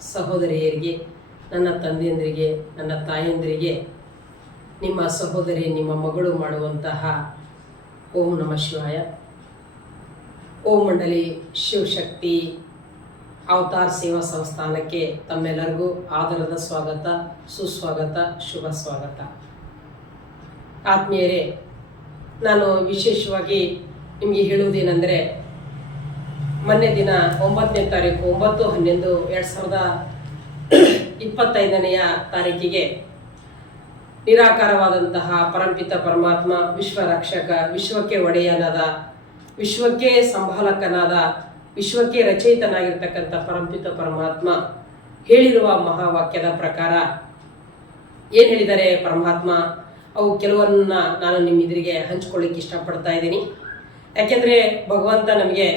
ಸಹೋದರಿಯರಿಗೆ, ನನ್ನ ತಂದೆಯಂದರಿಗೆ, ನನ್ನ ತಾಯಂದಿರಿಗೆ, ನಿಮ್ಮ ಸಹೋದರಿ, ನಿಮ್ಮ ಮಗಳು ಮಾಡುವಂತಹ ಓಂ ನಮ ಶಿವಾಯ. ಓಂ ಮಂಡಳಿ ಶಿವಶಕ್ತಿ ಅವತಾರ್ ಸೇವಾ ಸಂಸ್ಥಾನಕ್ಕೆ ತಮ್ಮೆಲ್ಲರಿಗೂ ಆದರದ ಸ್ವಾಗತ, ಸುಸ್ವಾಗತ, ಶುಭ ಸ್ವಾಗತ. ಆತ್ಮೀಯರೇ, ನಾನು ವಿಶೇಷವಾಗಿ ನಿಮಗೆ ಹೇಳುವುದೇನೆಂದರೆ ಮೊನ್ನೆ ದಿನ ಒಂಬತ್ತನೇ ತಾರೀಕು, ಒಂಬತ್ತು, ಹನ್ನೊಂದು, ಎರಡು ಸಾವಿರದ ಇಪ್ಪತ್ತೈದನೆಯ ತಾರೀಕಿಗೆ ನಿರಾಕಾರವಾದಂತಹ ಪರಂಪಿತ ಪರಮಾತ್ಮ ವಿಶ್ವ ರಕ್ಷಕ ವಿಶ್ವಕ್ಕೆ ಒಡೆಯನಾದ, ವಿಶ್ವಕ್ಕೆ ಸಂಭಾಲಕನಾದ, ವಿಶ್ವಕ್ಕೆ ರಚಯಿತನಾಗಿರ್ತಕ್ಕಂಥ ಪರಂಪಿತ ಪರಮಾತ್ಮ ಹೇಳಿರುವ ಮಹಾವಾಕ್ಯದ ಪ್ರಕಾರ ಏನು ಹೇಳಿದರೆ ಪರಮಾತ್ಮ, ಅವು ಕೆಲವನ್ನ ನಾನು ನಿಮ್ಮ ಎದುರಿಗೆ ಹಂಚ್ಕೊಳ್ಳಿಕ್ಕೆ ಇಷ್ಟಪಡ್ತಾ ಇದ್ದೀನಿ. ಯಾಕೆಂದರೆ ಭಗವಂತ ನಮಗೆ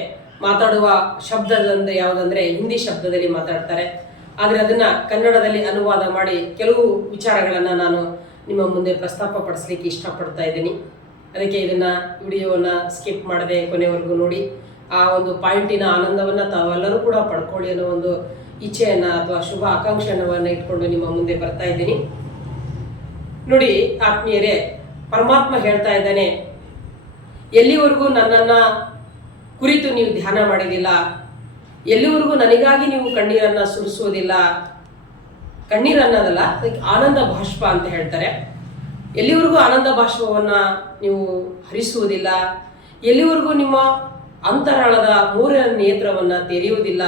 ಮಾತಾಡುವ ಶಬ್ದದಂದ್ರೆ ಯಾವುದಂದ್ರೆ ಹಿಂದಿ ಶಬ್ದದಲ್ಲಿ ಮಾತಾಡ್ತಾರೆ. ಆದರೆ ಅದನ್ನ ಕನ್ನಡದಲ್ಲಿ ಅನುವಾದ ಮಾಡಿ ಕೆಲವು ವಿಚಾರಗಳನ್ನು ನಾನು ನಿಮ್ಮ ಮುಂದೆ ಪ್ರಸ್ತಾಪ ಪಡಿಸ್ಲಿಕ್ಕೆ ಇಷ್ಟಪಡ್ತಾ ಇದ್ದೀನಿ. ಅದಕ್ಕೆ ಇದನ್ನ ವಿಡಿಯೋವನ್ನ ಸ್ಕಿಪ್ ಮಾಡದೆ ಕೊನೆವರೆಗೂ ನೋಡಿ. ಆ ಒಂದು ಪಾಯಿಂಟಿನ ಆನಂದವನ್ನ ತಾವೆಲ್ಲರೂ ಕೂಡ ಪಡ್ಕೊಳ್ಳಿ ಅನ್ನೋ ಒಂದು ಇಚ್ಛೆಯನ್ನ ಅಥವಾ ಶುಭ ಆಕಾಂಕ್ಷೆಯನ್ನ ಇಟ್ಕೊಂಡು ನಿಮ್ಮ ಮುಂದೆ ಬರ್ತಾ ಇದ್ದೀನಿ. ನೋಡಿ, ಆತ್ಮೀಯರೇ, ಪರಮಾತ್ಮ ಹೇಳ್ತಾ ಇದ್ದಾನೆ, ಎಲ್ಲಿವರೆಗೂ ನನ್ನನ್ನ ಕುರಿತು ನೀವು ಧ್ಯಾನ ಮಾಡಿದಿಲ್ಲ. ಎಲ್ಲಿವರೆಗೂ ನನಗಾಗಿ ನೀವು ಕಣ್ಣೀರನ್ನ ಸುರಿಸೋದಿಲ್ಲ ಕಣ್ಣೀರ್ ಅನ್ನೋದಲ್ಲ ಅದಕ್ಕೆ ಆನಂದ ಭಾಷ್ಪ ಅಂತ ಹೇಳ್ತಾರೆ. ಎಲ್ಲಿವರೆಗೂ ಆನಂದ ಭಾಷ್ಪವನ್ನ ನೀವು ಹರಿಸುವುದಿಲ್ಲ. ಎಲ್ಲಿವರೆಗೂ ನಿಮ್ಮ ಅಂತರಾಳದ ಮೂರನೇ ನೇತ್ರವನ್ನ ತೆರೆಯುವುದಿಲ್ಲ.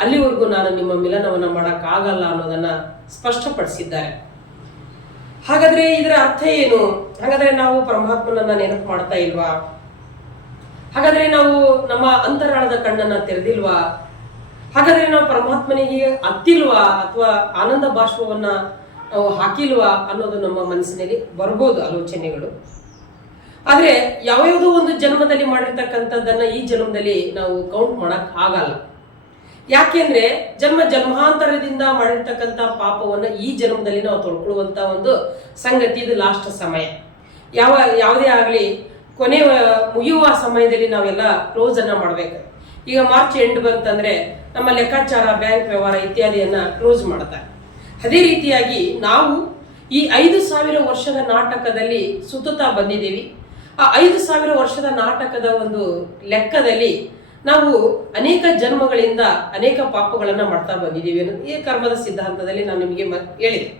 ಅಲ್ಲಿವರೆಗೂ ನಾನು ನಿಮ್ಮ ಮಿಲನವನ್ನ ಮಾಡೋಕ್ಕಾಗಲ್ಲ ಅನ್ನೋದನ್ನ ಸ್ಪಷ್ಟಪಡಿಸಿದ್ದಾರೆ. ಹಾಗಾದ್ರೆ ಇದರ ಅರ್ಥ ಏನು? ಹಾಗಾದ್ರೆ ನಾವು ಪರಮಾತ್ಮನನ್ನ ನೆನಪು ಮಾಡ್ತಾ ಇಲ್ವಾ? ಹಾಗಾದ್ರೆ ನಾವು ನಮ್ಮ ಅಂತರಾಳದ ಕಣ್ಣನ್ನ ತೆರೆದಿಲ್ವಾ? ಹಾಗಾದ್ರೆ ನಾವು ಪರಮಾತ್ಮನಿಗೆ ಅತ್ತಿಲ್ವಾ ಅಥವಾ ಆನಂದ ಬಾಷ್ಪವನ್ನ ನಾವು ಹಾಕಿಲ್ವಾ ಅನ್ನೋದು ನಮ್ಮ ಮನಸ್ಸಿನಲ್ಲಿ ಬರ್ಬೋದು ಆಲೋಚನೆಗಳು. ಆದ್ರೆ ಯಾವ್ಯಾವುದೋ ಒಂದು ಜನ್ಮದಲ್ಲಿ ಮಾಡಿರ್ತಕ್ಕಂಥದ್ದನ್ನ ಈ ಜನ್ಮದಲ್ಲಿ ನಾವು ಕೌಂಟ್ ಮಾಡಕ್ ಆಗಲ್ಲ. ಯಾಕೆಂದ್ರೆ ಜನ್ಮ ಜನ್ಮಾಂತರದಿಂದ ಮಾಡಿರ್ತಕ್ಕಂಥ ಪಾಪವನ್ನ ಈ ಜನ್ಮದಲ್ಲಿ ನಾವು ತೊಳ್ಕೊಳ್ಳುವಂತ ಒಂದು ಸಂಗತಿ, ಇದು ಲಾಸ್ಟ್ ಸಮಯ. ಯಾವ, ಯಾವುದೇ ಆಗಲಿ ಕೊನೆ ಮುಗಿಯುವ ಸಮಯದಲ್ಲಿ ನಾವೆಲ್ಲ ಕ್ಲೋಸ್ ಅನ್ನ ಮಾಡ್ಬೇಕು. ಈಗ ಮಾರ್ಚ್ ಎಂಡ್ ಬಂತಂದ್ರೆ ನಮ್ಮ ಲೆಕ್ಕಾಚಾರ, ಬ್ಯಾಂಕ್ ವ್ಯವಹಾರ ಇತ್ಯಾದಿಯನ್ನ ಕ್ಲೋಸ್ ಮಾಡ್ತಾರೆ. ಅದೇ ರೀತಿಯಾಗಿ ನಾವು ಈ ಐದು ಸಾವಿರ ವರ್ಷದ ನಾಟಕದಲ್ಲಿ ಸುತ್ತುತ್ತಾ ಬಂದಿದ್ದೀವಿ. ಆ ಐದು ಸಾವಿರ ವರ್ಷದ ನಾಟಕದ ಒಂದು ಲೆಕ್ಕದಲ್ಲಿ ನಾವು ಅನೇಕ ಜನ್ಮಗಳಿಂದ ಅನೇಕ ಪಾಪಗಳನ್ನ ಮಾಡ್ತಾ ಬಂದಿದ್ದೀವಿ ಅನ್ನೋದು ಈ ಕರ್ಮದ ಸಿದ್ಧಾಂತದಲ್ಲಿ ನಾನು ನಿಮಗೆ ಹೇಳಿದೆ.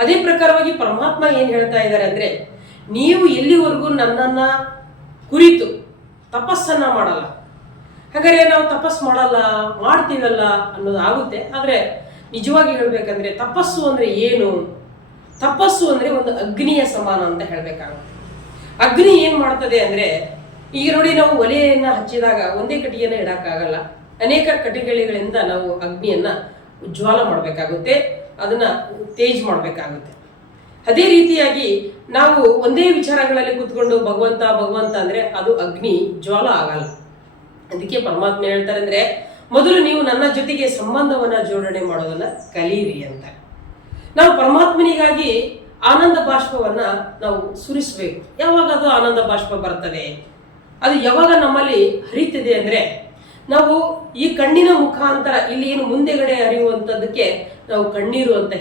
ಅದೇ ಪ್ರಕಾರವಾಗಿ ಪರಮಾತ್ಮ ಏನ್ ಹೇಳ್ತಾ ಇದ್ದಾರೆ ಅಂದ್ರೆ ನೀವು ಎಲ್ಲಿವರೆಗೂ ನನ್ನನ್ನ ಕುರಿತು ತಪಸ್ಸನ್ನ ಮಾಡಲ್ಲ. ಹಾಗಾದ್ರೆ ನಾವು ತಪಸ್ ಮಾಡಲ್ಲ, ಮಾಡ್ತೀವಲ್ಲ ಅನ್ನೋದು ಆಗುತ್ತೆ. ಆದ್ರೆ ನಿಜವಾಗಿ ಹೇಳ್ಬೇಕಂದ್ರೆ ತಪಸ್ಸು ಅಂದ್ರೆ ಏನು? ತಪಸ್ಸು ಅಂದ್ರೆ ಒಂದು ಅಗ್ನಿಯ ಸಮಾನ ಅಂತ ಹೇಳ್ಬೇಕಾಗುತ್ತೆ. ಅಗ್ನಿ ಏನ್ ಮಾಡ್ತದೆ ಅಂದ್ರೆ, ಈಗ ನೋಡಿ ನಾವು ಒಲೆಯನ್ನ ಹಚ್ಚಿದಾಗ ಒಂದೇ ಕಟಿಗೆಯನ್ನ ಇಡಕ್ಕಾಗಲ್ಲ. ಅನೇಕ ಕಟಿಗಳಿಗಳಿಂದ ನಾವು ಅಗ್ನಿಯನ್ನ ಉಜ್ವಾಲ ಮಾಡಬೇಕಾಗುತ್ತೆ. ಅದನ್ನ ತೇಜ್ ಮಾಡಬೇಕಾಗುತ್ತೆ. ಅದೇ ರೀತಿಯಾಗಿ ನಾವು ಒಂದೇ ವಿಚಾರಗಳಲ್ಲಿ ಕೂತ್ಕೊಂಡು ಭಗವಂತ ಭಗವಂತ ಅಂದ್ರೆ ಅದು ಅಗ್ನಿ, ಜ್ವಾಲ ಆಗಲ್ಲ. ಅದಕ್ಕೆ ಪರಮಾತ್ಮ ಹೇಳ್ತಾರೆ ಅಂದ್ರೆ, ಮೊದಲು ನೀವು ನನ್ನ ಜೊತೆಗೆ ಸಂಬಂಧವನ್ನ ಜೋಡಣೆ ಮಾಡೋದನ್ನ ಕಲೀರಿ ಅಂತ. ನಾವು ಪರಮಾತ್ಮನಿಗಾಗಿ ಆನಂದ ಬಾಷ್ಪವನ್ನ ನಾವು ಸುರಿಸಬೇಕು. ಯಾವಾಗ ಅದು ಆನಂದ ಬಾಷ್ಪ ಬರ್ತದೆ? ಅದು ಯಾವಾಗ ನಮ್ಮಲ್ಲಿ ಹರಿತಿದೆ ಅಂದ್ರೆ, ನಾವು ಈ ಕಣ್ಣಿನ ಮುಖಾಂತರ ಇಲ್ಲಿ ಏನು ಮುಂದೆಗಡೆ ಹರಿಯುವಂಥದ್ದಕ್ಕೆ ನಾವು ಕಣ್ಣೀರು ಅಂತ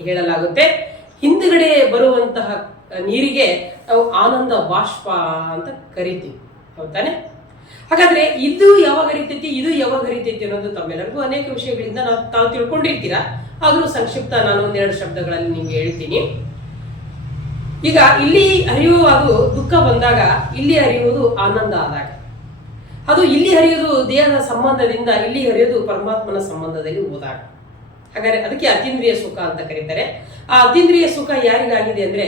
ಹೇಳಲಾಗುತ್ತೆ. ಹಿಂದುಗಡೆ ಬರುವಂತಹ ನೀರಿಗೆ ನಾವು ಆನಂದ ಬಾಷ್ಪ ಅಂತ ಕರಿತೀವಿ. ಹೌದಾನೆ? ಹಾಗಾದ್ರೆ ಇದು ಯಾವಾಗ ಹರಿತೈತಿ, ಇದು ಯಾವಾಗ ಹರಿತೈತಿ ಅನ್ನೋದು ತಮ್ಮೆಲ್ಲರಿಗೂ ಅನೇಕ ವಿಷಯಗಳಿಂದ ನಾವು ತಾವು ತಿಳ್ಕೊಂಡಿರ್ತೀರಾ? ಆದ್ರೂ ಸಂಕ್ಷಿಪ್ತ ನಾನು ಒಂದೆರಡು ಶಬ್ದಗಳಲ್ಲಿ ನಿಮ್ಗೆ ಹೇಳ್ತೀನಿ. ಈಗ ಇಲ್ಲಿ ಹರಿಯುವ ದುಃಖ ಬಂದಾಗ ಇಲ್ಲಿ ಹರಿಯುವುದು ಆನಂದ ಆದಾಗ. ಅದು ಇಲ್ಲಿ ಹರಿಯೋದು ದೇಹದ ಸಂಬಂಧದಿಂದ, ಇಲ್ಲಿ ಹರಿಯೋದು ಪರಮಾತ್ಮನ ಸಂಬಂಧದಲ್ಲಿ ಹೋದಾಗ. ಹಾಗಾದ್ರೆ ಅದಕ್ಕೆ ಅತೀಂದ್ರಿಯ ಸುಖ ಅಂತ ಕರೀತಾರೆ. ಆ ಅತೀಂದ್ರಿಯ ಸುಖ ಯಾರಿಗಾಗಿದೆ ಅಂದ್ರೆ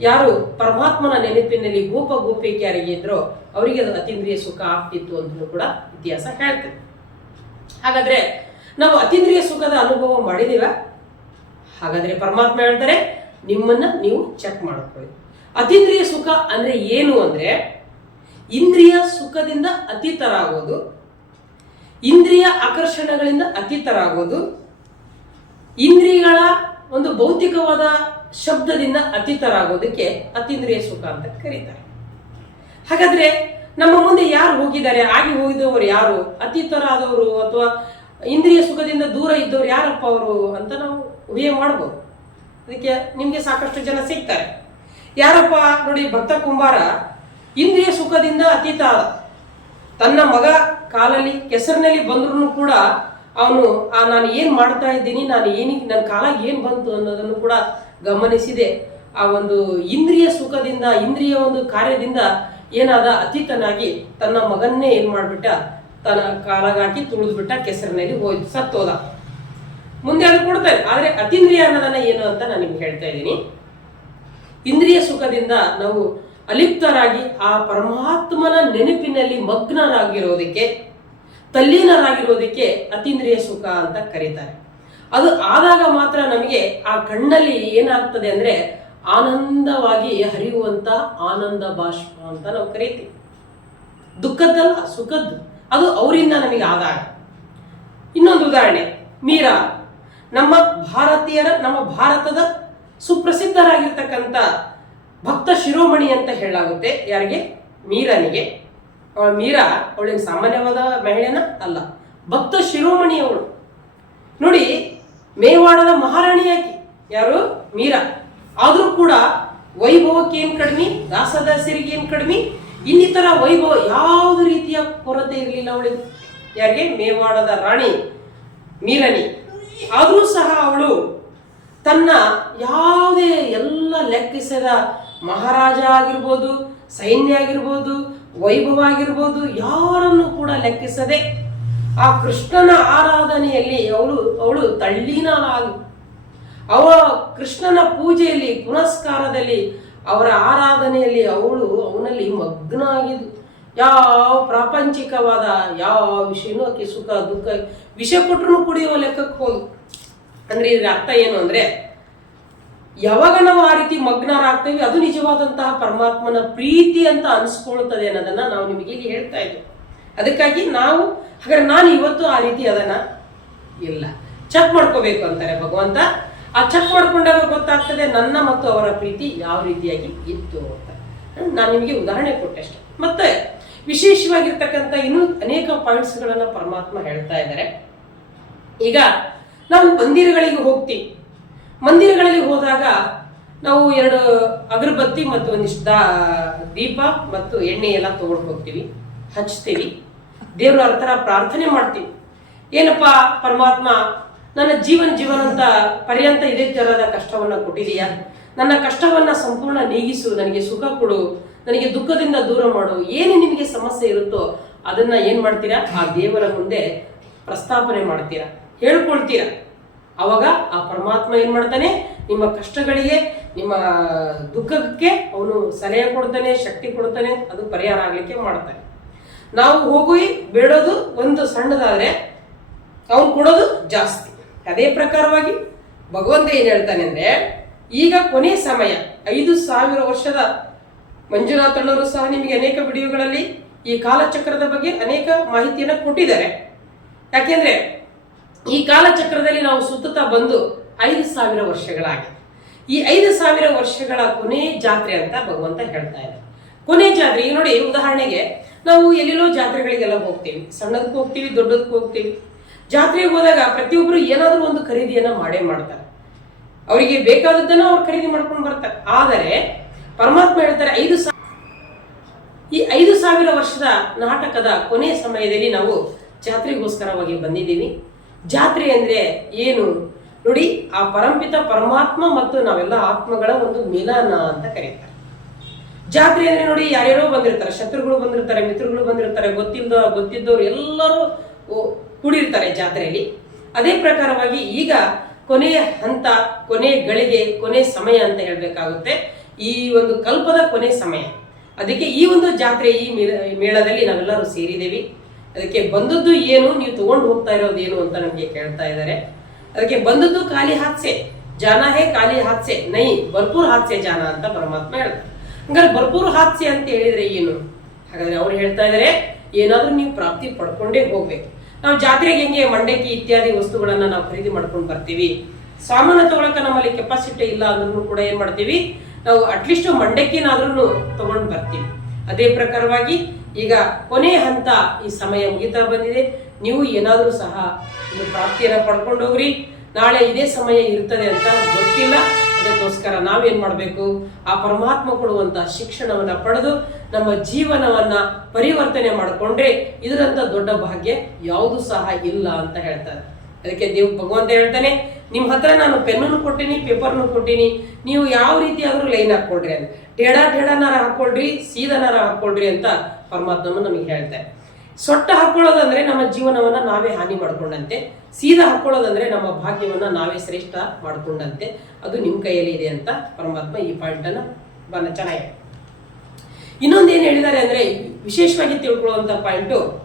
ಯಾರು ಪರಮಾತ್ಮನ ನೆನಪಿನಲ್ಲಿ ಗೋಪ ಗೋಪಿಕೆಯರಿಗೆ ಇದ್ರೋ ಅವರಿಗೆ ಅದು ಅತೀಂದ್ರಿಯ ಸುಖ ಆಗ್ತಿತ್ತು ಅಂತ ಕೂಡ ಇತಿಹಾಸ ಹೇಳ್ತದೆ. ಹಾಗಾದ್ರೆ ನಾವು ಅತೀಂದ್ರಿಯ ಸುಖದ ಅನುಭವ ಮಾಡಿದೀವ? ಹಾಗಾದ್ರೆ ಪರಮಾತ್ಮ ಹೇಳ್ತಾರೆ, ನಿಮ್ಮನ್ನ ನೀವು ಚೆಕ್ ಮಾಡ್ಕೊಳ್ಳಿ. ಅತೀಂದ್ರಿಯ ಸುಖ ಅಂದ್ರೆ ಏನು ಅಂದ್ರೆ ಇಂದ್ರಿಯ ಸುಖದಿಂದ ಅತೀತರಾಗೋದು, ಇಂದ್ರಿಯ ಆಕರ್ಷಣೆಗಳಿಂದ ಅತೀತರಾಗೋದು ಇಂದ್ರಿಯಗಳ ಒಂದು ಭೌತಿಕವಾದ ಶಬ್ದದಿಂದ ಅತೀತರಾಗೋದಕ್ಕೆ ಅತೀಂದ್ರಿಯ ಸುಖ ಅಂತ ಕರೀತಾರೆ. ಹಾಗಾದ್ರೆ ನಮ್ಮ ಮುಂದೆ ಯಾರು ಹೋಗಿದ್ದಾರೆ? ಆಗಿ ಹೋಗಿದವರು ಯಾರು? ಅತೀತರಾದವರು ಅಥವಾ ಇಂದ್ರಿಯ ಸುಖದಿಂದ ದೂರ ಇದ್ದವ್ರು ಯಾರಪ್ಪ ಅವರು ಅಂತ ನಾವು ಊಹೆ ಮಾಡ್ಬೋದು. ಅದಕ್ಕೆ ನಿಮಗೆ ಸಾಕಷ್ಟು ಜನ ಸಿಗ್ತಾರೆ. ಯಾರಪ್ಪ? ನೋಡಿ, ಭಕ್ತ ಕುಂಬಾರ ಇಂದ್ರಿಯ ಸುಖದಿಂದ ಅತೀತ ಆದ. ತನ್ನ ಮಗ ಕಾಲಲ್ಲಿ ಕೆಸರಿನಲ್ಲಿ ಬಂದ್ರು ಕೂಡ ಅವನು, ಆ, ನಾನು ಏನ್ ಮಾಡ್ತಾ ಇದ್ದೀನಿ? ನಾನು ಏನಿಗೆ ನನ್ನ ಕಾಲ ಏನ್ ಬಂತು ಅನ್ನೋದನ್ನು ಕೂಡ ಗಮನಿಸಿದೆ. ಆ ಒಂದು ಇಂದ್ರಿಯ ಸುಖದಿಂದ, ಇಂದ್ರಿಯ ಒಂದು ಕಾರ್ಯದಿಂದ ಏನಾದ ಅತೀತನಾಗಿ ತನ್ನ ಮಗನ್ನೇ ಏನ್ ಮಾಡ್ಬಿಟ್ಟ? ತನ್ನ ಕಾಲಗಾಕಿ ತುಳಿದ್ಬಿಟ್ಟ, ಕೆಸರಿನಲ್ಲಿ ಹೋಯ್ತು ಸತ್ತೋದ. ಮುಂದೆ ಅದು ಕೊಡ್ತಾರೆ. ಆದ್ರೆ ಅತೀಂದ್ರಿಯ ಅನ್ನೋದನ್ನ ಏನು ಅಂತ ನಾನು ನಿಮ್ಗೆ ಹೇಳ್ತಾ ಇದ್ದೀನಿ. ಇಂದ್ರಿಯ ಸುಖದಿಂದ ನಾವು ಅಲಿಪ್ತರಾಗಿ ಆ ಪರಮಾತ್ಮನ ನೆನಪಿನಲ್ಲಿ ಮಗ್ನರಾಗಿರೋದಕ್ಕೆ ತಲ್ಲೀನರಾಗಿರೋದಕ್ಕೆ ಅತೀಂದ್ರಿಯ ಸುಖ ಅಂತ ಕರೀತಾರೆ. ಅದು ಆದಾಗ ಮಾತ್ರ ನಮಗೆ ಆ ಕಣ್ಣಲ್ಲಿ ಏನಾಗ್ತದೆ ಅಂದ್ರೆ ಆನಂದವಾಗಿ ಹರಿಯುವಂತ ಆನಂದ ಬಾಷ್ಪ ಅಂತ ನಾವು ಕರಿತೀವಿ. ದುಃಖದ್ದಲ್ಲ, ಸುಖದ್ದು. ಅದು ಅವರಿಂದ ನಮಗೆ ಆದಾಗ ಇನ್ನೊಂದು ಉದಾಹರಣೆ, ಮೀರಾ. ನಮ್ಮ ಭಾರತೀಯರ, ನಮ್ಮ ಭಾರತದ ಸುಪ್ರಸಿದ್ಧರಾಗಿರ್ತಕ್ಕಂಥ ಭಕ್ತ ಶಿರೋಮಣಿ ಅಂತ ಹೇಳಲಾಗುತ್ತೆ. ಯಾರಿಗೆ? ಮೀರನಿಗೆ. ಅವಳ ಮೀರಾ ಅವಳೇನು ಸಾಮಾನ್ಯವಾದ ಮಹಿಳೆನ? ಅಲ್ಲ. ಭಕ್ತ ಶಿರೋಮಣಿ ಅವಳು. ನೋಡಿ, ಮೇವಾಡದ ಮಹಾರಾಣಿಯಾಗಿ. ಯಾರು? ಮೀರಾ. ಆದರೂ ಕೂಡ ವೈಭವಕ್ಕೆ ಏನ್ ಕಡಿಮೆ? ದಾಸದಾಸರಿಗೆ ಏನ್ ಕಡಿಮೆ? ಇನ್ನಿತರ ವೈಭವ ಯಾವುದು ರೀತಿಯ ಕೊರತೆ ಇರಲಿಲ್ಲ ಅವಳಿಗೆ. ಯಾರಿಗೆ? ಮೇವಾಡದ ರಾಣಿ, ಮೀರನಿ. ಆದರೂ ಸಹ ಅವಳು ತನ್ನ ಯಾವುದೇ ಎಲ್ಲ ಲೆಕ್ಕಿಸದ ಮಹಾರಾಜ ಆಗಿರ್ಬೋದು, ಸೈನ್ಯ ಆಗಿರ್ಬೋದು ವೈಭವ ಆಗಿರ್ಬೋದು ಯಾರನ್ನು ಕೂಡ ಲೆಕ್ಕಿಸದೆ ಆ ಕೃಷ್ಣನ ಆರಾಧನೆಯಲ್ಲಿ ಅವಳು ಅವಳು ತಳ್ಳಿನಾಳು ಅವ ಕೃಷ್ಣನ ಪೂಜೆಯಲ್ಲಿ, ಪುನಸ್ಕಾರದಲ್ಲಿ, ಅವರ ಆರಾಧನೆಯಲ್ಲಿ ಅವಳು ಅವನಲ್ಲಿ ಮಗ್ನ ಆಗಿದ್ದು ಯಾವ ಪ್ರಾಪಂಚಿಕವಾದ, ಯಾವ ವಿಷಯನೂ ಆಕೆ ಸುಖ ದುಃಖ, ವಿಷ ಕೊಟ್ಟರು ಕುಡಿಯುವ ಲೆಕ್ಕಕ್ಕೆ ಹೋಗಿ ಅಂದ್ರೆ ಇದ್ರ ಅರ್ಥ ಏನು ಅಂದ್ರೆ ಯಾವಾಗ ನಾವು ಆ ರೀತಿ ಮಗ್ನರಾಗ್ತೇವೆ, ಅದು ನಿಜವಾದಂತಹ ಪರಮಾತ್ಮನ ಪ್ರೀತಿ ಅಂತ ಅನ್ಸ್ಕೊಳ್ತದೆ ಅನ್ನೋದನ್ನ ನಾವು ನಿಮಗೆ ಇಲ್ಲಿ ಹೇಳ್ತಾ ಇದ್ವಿ. ಅದಕ್ಕಾಗಿ ನಾವು, ಹಾಗಾದ್ರೆ ನಾನು ಇವತ್ತು ಆ ರೀತಿ ಅದನ್ನ ಇಲ್ಲ. ಚೆಕ್ ಮಾಡ್ಕೋಬೇಕು ಅಂತಾರೆ ಭಗವಂತ. ಆ ಚೆಕ್ ಮಾಡ್ಕೊಂಡಾಗ ಗೊತ್ತಾಗ್ತದೆ ನನ್ನ ಮತ್ತು ಅವರ ಪ್ರೀತಿ ಯಾವ ರೀತಿಯಾಗಿ ಇತ್ತು ಅಂತ. ನಾನು ನಿಮಗೆ ಉದಾಹರಣೆ ಕೊಟ್ಟಷ್ಟೆ ಮತ್ತೆ ವಿಶೇಷವಾಗಿರ್ತಕ್ಕಂಥ ಇನ್ನೂ ಅನೇಕ ಪಾಯಿಂಟ್ಸ್ಗಳನ್ನು ಪರಮಾತ್ಮ ಹೇಳ್ತಾ ಇದ್ದಾರೆ. ಈಗ ನಾವು ಮಂದಿರಗಳಿಗೆ ಹೋಗ್ತೀವಿ. ಮಂದಿರಗಳಲ್ಲಿ ಹೋದಾಗ ನಾವು ಎರಡು ಅಗರಬತ್ತಿ ಮತ್ತು ಒಂದಿಷ್ಟ ದೀಪ ಮತ್ತು ಎಣ್ಣೆ ಎಲ್ಲ ತಗೊಂಡು ಹೋಗ್ತೀವಿ, ಹಚ್ತೀವಿ. ದೇವರ ಹತ್ರ ಪ್ರಾರ್ಥನೆ ಮಾಡ್ತೀವಿ. ಏನಪ್ಪ ಪರಮಾತ್ಮ, ನನ್ನ ಜೀವನ ಜೀವನಂತ ಪರ್ಯಂತ ಇದೇ ತರಹದ ಕಷ್ಟವನ್ನ ಕೊಟ್ಟಿದೀಯಾ? ನನ್ನ ಕಷ್ಟವನ್ನ ಸಂಪೂರ್ಣ ನೀಗಿಸು, ನನಗೆ ಸುಖ ಕೊಡು, ನನಗೆ ದುಃಖದಿಂದ ದೂರ ಮಾಡು. ಏನು ನಿಮಗೆ ಸಮಸ್ಯೆ ಇರುತ್ತೋ ಅದನ್ನ ಏನ್ ಮಾಡ್ತೀರಾ? ಆ ದೇವರ ಮುಂದೆ ಪ್ರಸ್ತಾಪನೆ ಮಾಡ್ತೀರಾ? ಹೇಳ್ಕೊಳ್ತೀರಾ? ಅವಾಗ ಆ ಪರಮಾತ್ಮ ಏನ್ ಮಾಡ್ತಾನೆ? ನಿಮ್ಮ ಕಷ್ಟಗಳಿಗೆ, ನಿಮ್ಮ ದುಃಖಕ್ಕೆ ಅವನು ಸಲಹೆ ಕೊಡ್ತಾನೆ, ಶಕ್ತಿ ಕೊಡ್ತಾನೆ, ಅದು ಪರಿಹಾರ ಆಗ್ಲಿಕ್ಕೆ ಮಾಡ್ತಾನೆ. ನಾವು ಹೋಗಿ ಬೇಡೋದು ಒಂದು ಸಣ್ಣದಾದ್ರೆ ಅವನು ಕೊಡೋದು ಜಾಸ್ತಿ. ಅದೇ ಪ್ರಕಾರವಾಗಿ ಭಗವಂತ ಏನ್ ಹೇಳ್ತಾನೆ ಅಂದ್ರೆ, ಈಗ ಕೊನೆ ಸಮಯ, ಐದು ಸಾವಿರ ವರ್ಷದ ಮಂಜುನಾಥಣ್ಣವರು ಸಹ ನಿಮಗೆ ಅನೇಕ ವಿಡಿಯೋಗಳಲ್ಲಿ ಈ ಕಾಲಚಕ್ರದ ಬಗ್ಗೆ ಅನೇಕ ಮಾಹಿತಿಯನ್ನ ಕೊಟ್ಟಿದ್ದಾರೆ. ಯಾಕೆಂದ್ರೆ ಈ ಕಾಲಚಕ್ರದಲ್ಲಿ ನಾವು ಸುತ್ತುತ್ತಾ ಬಂದು ಐದು ಸಾವಿರ ವರ್ಷಗಳಾಗಿದೆ. ಈ ಐದು ಸಾವಿರ ವರ್ಷಗಳ ಕೊನೆ ಜಾತ್ರೆ ಅಂತ ಭಗವಂತ ಹೇಳ್ತಾ ಇದೆ ಕೊನೆ ಜಾತ್ರೆ, ಈಗ ನೋಡಿ, ಉದಾಹರಣೆಗೆ ನಾವು ಎಲ್ಲೆಲ್ಲೋ ಜಾತ್ರೆಗಳಿಗೆಲ್ಲ ಹೋಗ್ತೀವಿ. ಸಣ್ಣದಕ್ಕೆ ಹೋಗ್ತೀವಿ, ದೊಡ್ಡದಕ್ಕೆ ಹೋಗ್ತೀವಿ. ಜಾತ್ರೆಗೆ ಹೋದಾಗ ಪ್ರತಿಯೊಬ್ಬರು ಏನಾದರೂ ಒಂದು ಖರೀದಿಯನ್ನ ಮಾಡೇ ಮಾಡ್ತಾರೆ. ಅವರಿಗೆ ಬೇಕಾದದ್ದನ್ನ ಅವ್ರು ಖರೀದಿ ಮಾಡ್ಕೊಂಡು ಬರ್ತಾರೆ. ಆದರೆ ಪರಮಾತ್ಮ ಹೇಳ್ತಾರೆ, ಐದು ಸಾ- ಈ ಐದು ಸಾವಿರ ವರ್ಷದ ನಾಟಕದ ಕೊನೆ ಸಮಯದಲ್ಲಿ ನಾವು ಜಾತ್ರೆಗೋಸ್ಕರವಾಗಿ ಬಂದಿದ್ದೀವಿ. ಜಾತ್ರೆ ಅಂದ್ರೆ ಏನು? ನೋಡಿ, ಆ ಪರಂಪಿತ ಪರಮಾತ್ಮ ಮತ್ತು ನಾವೆಲ್ಲ ಆತ್ಮಗಳ ಒಂದು ಮಿಲನ ಅಂತ ಕರೀತಾರೆ. ಜಾತ್ರೆ ಅಂದ್ರೆ ನೋಡಿ, ಯಾರ್ಯಾರೋ ಬಂದಿರ್ತಾರೆ, ಶತ್ರುಗಳು ಬಂದಿರ್ತಾರೆ, ಮಿತ್ರಗಳು ಬಂದಿರ್ತಾರೆ ಗೊತ್ತಿಲ್ಲದ ಗೊತ್ತಿದ್ದವ್ರು ಎಲ್ಲರೂ ಕೂಡಿರ್ತಾರೆ ಜಾತ್ರೆಯಲ್ಲಿ. ಅದೇ ಪ್ರಕಾರವಾಗಿ ಈಗ ಕೊನೆಯ ಹಂತ, ಕೊನೆ ಗಳಿಗೆ, ಕೊನೆ ಸಮಯ ಅಂತ ಹೇಳಬೇಕಾಗುತ್ತೆ. ಈ ಒಂದು ಕಲ್ಪದ ಕೊನೆ ಸಮಯ. ಅದಕ್ಕೆ ಈ ಒಂದು ಜಾತ್ರೆ, ಈ ಮೇಳ- ಮೇಳದಲ್ಲಿ ನಾವೆಲ್ಲರೂ ಸೇರಿದ್ದೇವೆ. ಅದಕ್ಕೆ ಬಂದದ್ದು ಏನು, ನೀವು ತಗೊಂಡು ಹೋಗ್ತಾ ಇರೋದು ಏನು ಅಂತ ನಮಗೆ ಕೇಳ್ತಾ ಇದ್ದಾರೆ. ಅದಕ್ಕೆ ಬಂದದ್ದು ಖಾಲಿ ಹಾದ್ಸೆ ಜಾನ ಹೇ ಖಾಲಿ ಹಾದ್ಸೆ ನೈ ಭರ್ಪೂರ್ ಹಾದ್ಸೆ ಜಾನ ಅಂತ ಪರಮಾತ್ಮ ಹೇಳ್ತಾರೆ. ಹಂಗಾರೆ ಭರ್ಪೂರ್ ಹಾದ್ಸೆ ಅಂತ ಹೇಳಿದ್ರೆ ಏನು? ಹಾಗಾದ್ರೆ ಅವ್ರು ಹೇಳ್ತಾ ಇದಾರೆ ಏನಾದ್ರೂ ನೀವು ಪ್ರಾಪ್ತಿ ಪಡ್ಕೊಂಡೇ ಹೋಗ್ಬೇಕು. ನಾವು ಜಾತ್ರೆಗೆ ಹೆಂಗೆ ಮಂಡಕ್ಕಿ ಇತ್ಯಾದಿ ವಸ್ತುಗಳನ್ನ ನಾವು ಖರೀದಿ ಮಾಡ್ಕೊಂಡು ಬರ್ತೀವಿ. ಸಾಮಾನು ತಗೊಳಕ ನಮ್ಮಲ್ಲಿ ಕೆಪಾಸಿಟಿ ಇಲ್ಲ ಅಂದ್ರೂ ಕೂಡ ಏನ್ ಮಾಡ್ತೀವಿ? ನಾವು ಅಟ್ಲೀಸ್ಟ್ ಮಂಡಕ್ಕಿನಾದ್ರೂ ತಗೊಂಡು ಬರ್ತೀವಿ. ಅದೇ ಪ್ರಕಾರವಾಗಿ ಈಗ ಕೊನೆ ಹಂತ ಈ ಸಮಯ ಮುಗಿತಾ ಬಂದಿದೆ. ನೀವು ಏನಾದರೂ ಸಹ ಒಂದು ಪ್ರಾಪ್ತಿಯನ್ನು ಪಡ್ಕೊಂಡು ಹೋಗ್ರಿ. ನಾಳೆ ಇದೇ ಸಮಯ ಇರ್ತದೆ ಅಂತ ಗೊತ್ತಿಲ್ಲ. ಅದಕ್ಕೋಸ್ಕರ ನಾವೇನ್ ಮಾಡಬೇಕು? ಆ ಪರಮಾತ್ಮ ಕೊಡುವಂತ ಶಿಕ್ಷಣವನ್ನ ಪಡೆದು ನಮ್ಮ ಜೀವನವನ್ನ ಪರಿವರ್ತನೆ ಮಾಡಿಕೊಂಡ್ರೆ ಇದರಂತ ದೊಡ್ಡ ಭಾಗ್ಯ ಯಾವುದು ಸಹ ಇಲ್ಲ ಅಂತ ಹೇಳ್ತಾರೆ. ಅದಕ್ಕೆ ದೇವ್ ಭಗವಂತ ಹೇಳ್ತಾನೆ ನಿಮ್ಮ ಹತ್ರ ನಾನು ಪೆನ್ನು ಕೊಟ್ಟಿನಿ ಪೇಪರ್ನು ಕೊಟ್ಟಿನಿ, ನೀವು ಯಾವ ರೀತಿ ಆದರೂ ಲೈನ್ ಹಾಕೊಳ್ರಿ ಅಂತ. ಟೇಡ ಹಾಕೊಳ್ರಿ ಸೀದನಾರ ಹಾಕೊಳ್ರಿ ಅಂತ ಪರಮಾತ್ಮ ನಮಗೆ ಹೇಳ್ತಾರೆ ಸೊಟ್ಟ ಹಾಕೊಳ್ಳೋದಂದ್ರೆ ನಮ್ಮ ಜೀವನವನ್ನ ನಾವೇ ಹಾನಿ ಮಾಡ್ಕೊಂಡಂತೆ. ಸೀದಾ ಹಾಕೊಳ್ಳೋದಂದ್ರೆ ನಮ್ಮ ಭಾಗ್ಯವನ್ನ ನಾವೇ ಶ್ರೇಷ್ಠ ಮಾಡ್ಕೊಂಡಂತೆ. ಅದು ನಿಮ್ಮ ಕೈಯಲ್ಲಿ ಇದೆ ಅಂತ ಪರಮಾತ್ಮ ಈ ಪಾಯಿಂಟ್ ಅನ್ನ ಬನ್ನ ಚೆನ್ನಾಗಿ. ಇನ್ನೊಂದು ಏನು ಹೇಳಿದ್ದಾರೆ ಅಂದ್ರೆ, ವಿಶೇಷವಾಗಿ ತಿಳ್ಕೊಳ್ಳುವಂತ ಪಾಯಿಂಟು,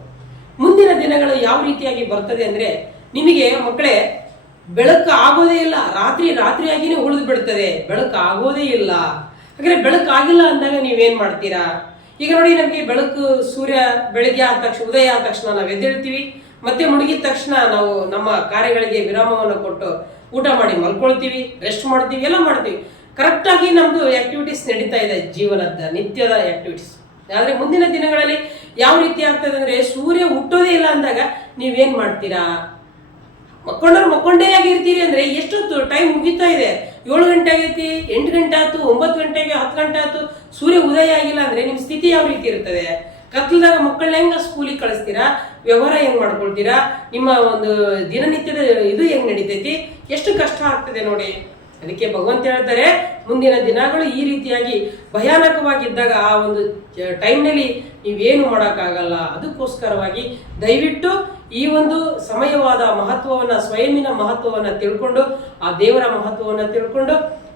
ಮುಂದಿನ ದಿನಗಳು ಯಾವ ರೀತಿಯಾಗಿ ಬರ್ತದೆ ಅಂದ್ರೆ ನಿಮಗೆ ಮಕ್ಕಳೇ, ಬೆಳಕು ಆಗೋದೇ ಇಲ್ಲ. ರಾತ್ರಿ ರಾತ್ರಿಯಾಗಿನೇ ಉಳಿದು ಬಿಡ್ತದೆ ಬೆಳಕು ಆಗೋದೇ ಇಲ್ಲ. ಹಾಗಾದ್ರೆ ಬೆಳಕು ಆಗಿಲ್ಲ ಅಂದಾಗ ನೀವೇನ್ ಮಾಡ್ತೀರಾ? ಈಗ ನೋಡಿ ನಮಗೆ ಬೆಳಕು ಸೂರ್ಯ ಬೆಳಿಗ್ಗೆ ಆದ ತಕ್ಷಣ, ಉದಯ ಆದ ತಕ್ಷಣ ನಾವು ಎದ್ದೇಳ್ತೀವಿ. ಮತ್ತೆ ಮುಳುಗಿದ ತಕ್ಷಣ ನಾವು ನಮ್ಮ ಕಾರ್ಯಗಳಿಗೆ ವಿರಾಮವನ್ನು ಕೊಟ್ಟು ಊಟ ಮಾಡಿ ಮಲ್ಕೊಳ್ತೀವಿ ರೆಸ್ಟ್ ಮಾಡ್ತೀವಿ, ಎಲ್ಲ ಮಾಡ್ತೀವಿ. ಕರೆಕ್ಟಾಗಿ ನಮ್ಮದು ಆಕ್ಟಿವಿಟೀಸ್ ನಡೀತಾ ಇದೆ ಜೀವನದ, ನಿತ್ಯದ ಆಕ್ಟಿವಿಟೀಸ್ ಆದರೆ ಮುಂದಿನ ದಿನಗಳಲ್ಲಿ ಯಾವ ರೀತಿ ಆಗ್ತದೆ ಅಂದರೆ, ಸೂರ್ಯ ಹುಟ್ಟೋದೇ ಇಲ್ಲ ಅಂದಾಗ ನೀವೇನು ಮಾಡ್ತೀರಾ? ಮಕ್ಕೊಂಡವ್ರು ಮಕ್ಕೊಂಡೇ ಆಗಿರ್ತೀರಿ ಅಂದ್ರೆ ಎಷ್ಟೊತ್ತು ಟೈಮ್ ಮುಗಿತಾ ಇದೆ? ಏಳು ಗಂಟೆ ಆಗೈತಿ, ಎಂಟು ಗಂಟೆ ಆಯ್ತು, ಒಂಬತ್ತು ಗಂಟೆಗೆ, ಹತ್ತು ಗಂಟೆ ಆಯ್ತು, ಸೂರ್ಯ ಉದಯ ಆಗಿಲ್ಲ ಅಂದ್ರೆ ನಿಮ್ಮ ಸ್ಥಿತಿ ಯಾವ ರೀತಿ ಇರ್ತದೆ ಕತ್ಲದಾಗ ಮಕ್ಕಳನ್ನ ಹೆಂಗ ಸ್ಕೂಲಿಗೆ ಕಳಿಸ್ತೀರಾ? ವ್ಯವಹಾರ ಹೆಂಗ್ ಮಾಡ್ಕೊಳ್ತೀರಾ? ನಿಮ್ಮ ಒಂದು ದಿನನಿತ್ಯದ ಇದು ಹೆಂಗ್ ನಡೀತೈತಿ? ಎಷ್ಟು ಕಷ್ಟ ಆಗ್ತದೆ ನೋಡಿ. ಅದಕ್ಕೆ ಭಗವಂತ ಹೇಳ್ತಾರೆ ಮುಂದಿನ ದಿನಗಳು ಈ ರೀತಿಯಾಗಿ ಭಯಾನಕವಾಗಿದ್ದಾಗ ಆ ಒಂದು ಟೈಮ್ನಲ್ಲಿ ನೀವೇನು ಮಾಡೋಕ್ಕಾಗಲ್ಲ. ಅದಕ್ಕೋಸ್ಕರವಾಗಿ ದಯವಿಟ್ಟು ಈ ಒಂದು ಸಮಯವಾದ ಮಹತ್ವವನ್ನ ಸ್ವಯಂನ ಮಹತ್ವವನ್ನ ತಿಳ್ಕೊಂಡು, ಆ ದೇವರ ಮಹತ್ವವನ್ನ ತಿಳ್ಕೊಂಡು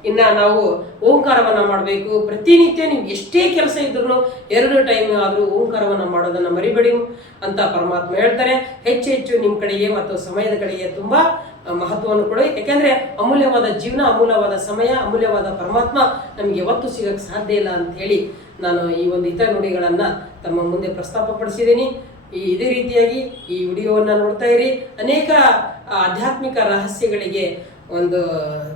ಇನ್ನ ನಾವು ಓಂಕಾರವನ್ನ ಮಾಡಬೇಕು. ಪ್ರತಿನಿತ್ಯ ನೀವು ಎಷ್ಟೇ ಕೆಲಸ ಇದ್ರೂ ಎರಡು ಟೈಮ್ ಆದರೂ ಓಂಕಾರವನ್ನ ಮಾಡೋದನ್ನ ಮರಿಬೇಡಿ ಅಂತ ಪರಮಾತ್ಮ ಹೇಳ್ತಾರೆ. ಹೆಚ್ಚು ಹೆಚ್ಚು ನಿಮ್ಮ ಕಡೆಗೆ ಮತ್ತು ಸಮಯದ ಕಡೆಗೆ ತುಂಬಾ ಮಹತ್ವವನ್ನು ಕೊಡಿ. ಯಾಕೆಂದ್ರೆ ಅಮೂಲ್ಯವಾದ ಜೀವನ, ಅಮೂಲ್ಯವಾದ ಸಮಯ, ಅಮೂಲ್ಯವಾದ ಪರಮಾತ್ಮ ನಮಗೆ ಯಾವತ್ತೂ ಸಿಗಕ್ಕೆ ಸಾಧ್ಯ ಇಲ್ಲ ಅಂತ ಹೇಳಿ ನಾನು ಈ ಒಂದು ಹಿತ ನುಡಿಗಳನ್ನ ತಮ್ಮ ಮುಂದೆ ಪ್ರಸ್ತಾಪಪಡಿಸಿದ್ದೀನಿ. ಈ ಇದೇ ರೀತಿಯಾಗಿ ಈ ವಿಡಿಯೋವನ್ನು ನೋಡ್ತಾ ಇರಿ. ಅನೇಕ ಆಧ್ಯಾತ್ಮಿಕ ರಹಸ್ಯಗಳಿಗೆ ಒಂದು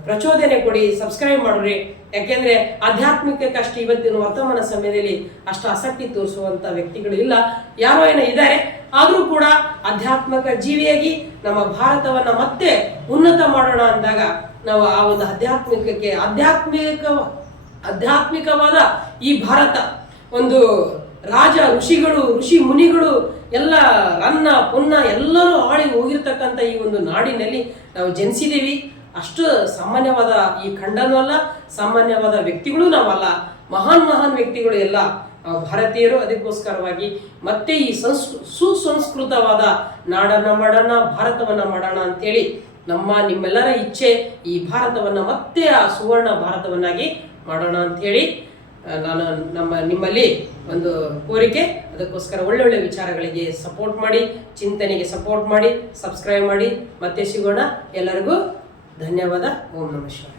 ಪ್ರಚೋದನೆ ಕೊಡಿ ಸಬ್ಸ್ಕ್ರೈಬ್ ಮಾಡ್ರಿ. ಯಾಕೆಂದ್ರೆ ಆಧ್ಯಾತ್ಮಿಕಕ್ಕಷ್ಟು ಇವತ್ತಿನ ವರ್ತಮಾನ ಸಮಯದಲ್ಲಿ ಅಷ್ಟು ಆಸಕ್ತಿ ತೋರಿಸುವಂತ ವ್ಯಕ್ತಿಗಳು ಇಲ್ಲ. ಯಾರೋ ಏನೋ ಇದ್ದಾರೆ ಆದ್ರೂ ಕೂಡ ಆಧ್ಯಾತ್ಮಿಕ ಜೀವಿಯಾಗಿ ನಮ್ಮ ಭಾರತವನ್ನ ಮತ್ತೆ ಉನ್ನತ ಮಾಡೋಣ ಅಂದಾಗ ನಾವು ಆ ಒಂದು ಆಧ್ಯಾತ್ಮಿಕಕ್ಕೆ, ಆಧ್ಯಾತ್ಮಿಕ, ಆಧ್ಯಾತ್ಮಿಕವಾದ ಈ ಭಾರತ, ಒಂದು ರಾಜ ಋಷಿಗಳು, ಋಷಿ ಮುನಿಗಳು, ಎಲ್ಲ ರನ್ನ, ಪುನ್ನ ಎಲ್ಲರೂ ಆಳಿ ಹೋಗಿರ್ತಕ್ಕಂಥ ಈ ಒಂದು ನಾಡಿನಲ್ಲಿ ನಾವು ಜನಿಸಿದ್ದೀವಿ. ಅಷ್ಟು ಸಾಮಾನ್ಯವಾದ ಈ ಖಂಡನೂ ಅಲ್ಲ, ಸಾಮಾನ್ಯವಾದ ವ್ಯಕ್ತಿಗಳು ನಾವಲ್ಲ. ಮಹಾನ್ ಮಹಾನ್ ವ್ಯಕ್ತಿಗಳು ಎಲ್ಲ. ಭಾರತೀಯರು ಅದಕ್ಕೋಸ್ಕರವಾಗಿ ಮತ್ತೆ ಈ ಸಂಸ್ಕೃ ಸುಸಂಸ್ಕೃತವಾದ ನಾಡನ್ನ ಮಾಡೋಣ, ಭಾರತವನ್ನ ಮಾಡೋಣ ಅಂತೇಳಿ ನಮ್ಮ ನಿಮ್ಮೆಲ್ಲರ ಇಚ್ಛೆ ಈ ಭಾರತವನ್ನ ಮತ್ತೆ ಆ ಸುವರ್ಣ ಭಾರತವನ್ನಾಗಿ ಮಾಡೋಣ ಅಂತ ಹೇಳಿ ನಾನು ನಮ್ಮ ನಿಮ್ಮಲ್ಲಿ ಒಂದು ಕೋರಿಕೆ. ಅದಕ್ಕೋಸ್ಕರ ಒಳ್ಳೊಳ್ಳೆ ವಿಚಾರಗಳಿಗೆ ಸಪೋರ್ಟ್ ಮಾಡಿ, ಚಿಂತನೆಗೆ ಸಪೋರ್ಟ್ ಮಾಡಿ ಸಬ್ಸ್ಕ್ರೈಬ್ ಮಾಡಿ. ಮತ್ತೆ ಸಿಗೋಣ ಎಲ್ಲರಿಗೂ. ಧನ್ಯವಾದ ಓಂ ನಮಃ ಶಿವಾಯ.